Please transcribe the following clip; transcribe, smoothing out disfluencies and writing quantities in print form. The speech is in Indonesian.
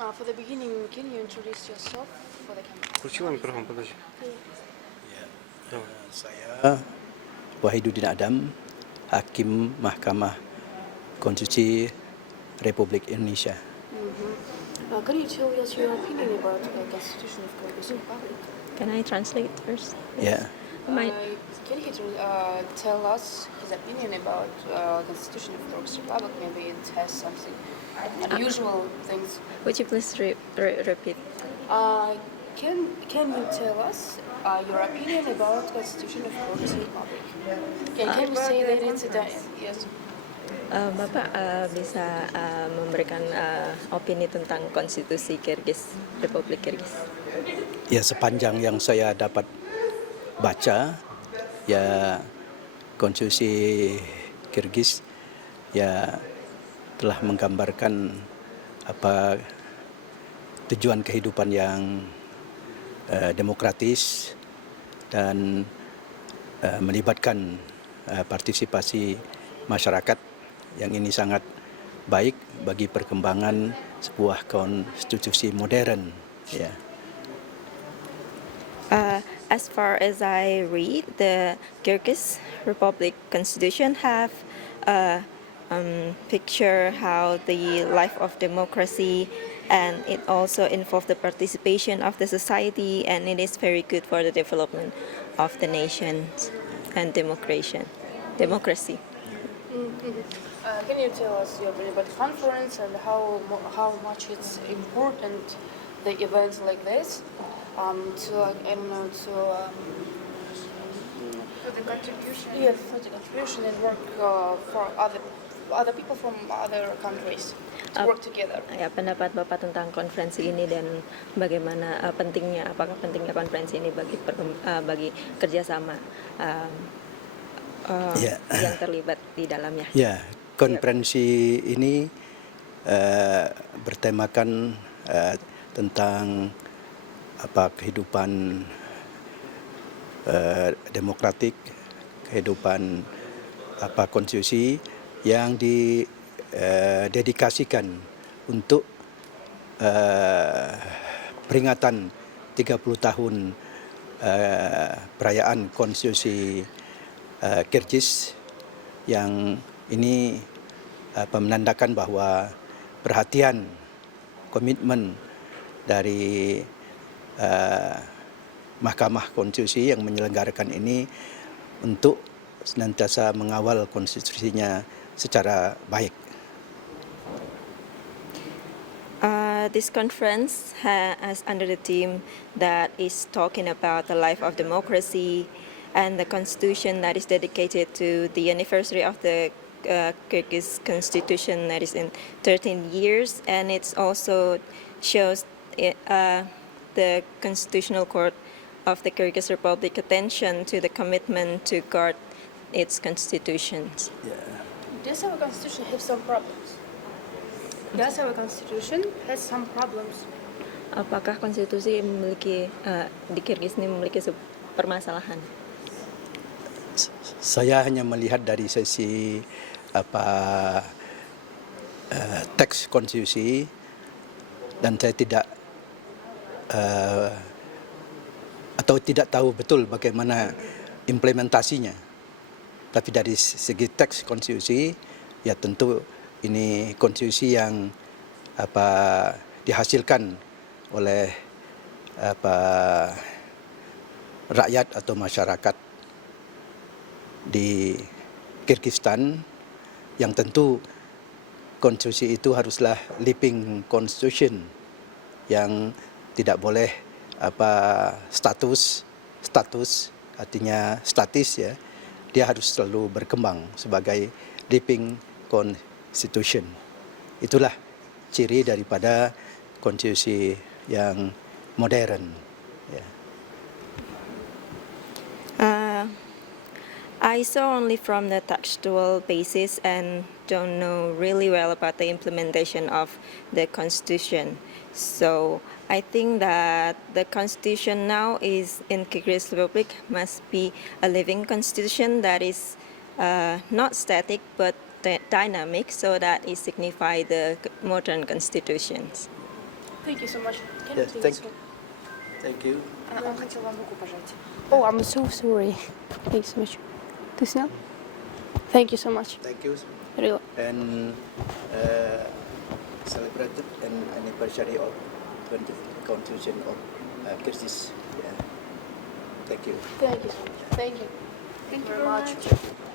For the beginning, can you introduce yourself for the camera? Включила микрофон, подожди. Давай. Saya Wahiduddin Adam, Hakim Mahkamah Konstitusi Republik Indonesia. Can you tell us your opinion about the Constitution of Kyrgyz Republic? Can I translate first? Ya, My, Can he tell us his opinion about Constitution of Kyrgyz Republic? Maybe it has something unusual things. would you please repeat? Can you tell us your opinion about Constitution of Kyrgyz Republic? Can you say that it's yes? Bapak bisa memberikan opini tentang konstitusi Kyrgyz, Republik Kyrgyz. ya sepanjang yang saya dapat baca, ya konstitusi Kyrgyz ya telah menggambarkan apa tujuan kehidupan yang demokratis dan melibatkan partisipasi masyarakat yang ini sangat baik bagi perkembangan sebuah konstitusi modern. Ya. As far as I read, the Kyrgyz Republic Constitution have picture how the life of democracy, and it also involves the participation of the society, and it is very good for the development of the nation and democracy. Can you tell us your opinion about the conference and how much it's important the events like this for the contribution? Yeah, for the contribution and work for other people from other countries to work together. Ya, pendapat Bapak tentang konferensi ini dan bagaimana apakah pentingnya konferensi ini bagi kerjasama yang terlibat di dalamnya. Ya, konferensi ini bertemakan tentang kehidupan demokratik, kehidupan konstitusi yang didedikasikan untuk peringatan 30 tahun perayaan konstitusi Kyrgyz yang ini menandakan bahwa perhatian, komitmen dari Mahkamah Konstitusi yang menyelenggarakan ini untuk senantiasa mengawal konstitusinya secara baik. This conference has under the theme that is talking about the life of democracy and the constitution that is dedicated to the anniversary of the Kyrgyz constitution that is in 13 years, and it also shows the Constitutional Court of the Kyrgyz Republic attention to the commitment to guard its constitutions. Does our constitution have some problems? Does our constitution has some problems? Apakah konstitusi memiliki di Kyrgyz ini memiliki permasalahan? Saya hanya melihat dari sisi teks konstitusi dan saya tidak tahu betul bagaimana implementasinya. Tapi dari segi teks konstitusi, ya tentu ini konstitusi yang dihasilkan oleh rakyat atau masyarakat di Kyrgyzstan, yang tentu konstitusi itu haruslah living constitution yang tidak boleh status artinya statis, ya, dia harus selalu berkembang sebagai living constitution. Itulah ciri daripada konstitusi yang modern, ya. I saw only from the textual basis and don't know really well about the implementation of the constitution. So I think that the constitution now is in Kyrgyz Republic must be a living constitution that is not static but dynamic, so that it signify the modern constitutions. Thank you so much. Can Yes, you thank please? you. Thank you. Он хотел вам руку пожать. Oh, I'm so sorry. Thank you so much. Ты снял? Thank you so much. Thank you. Really. And celebrated an anniversary of 20th Constitution of Kyrgyz. Yeah. Thank you. Thank you so much. Thank you. Thank you very much.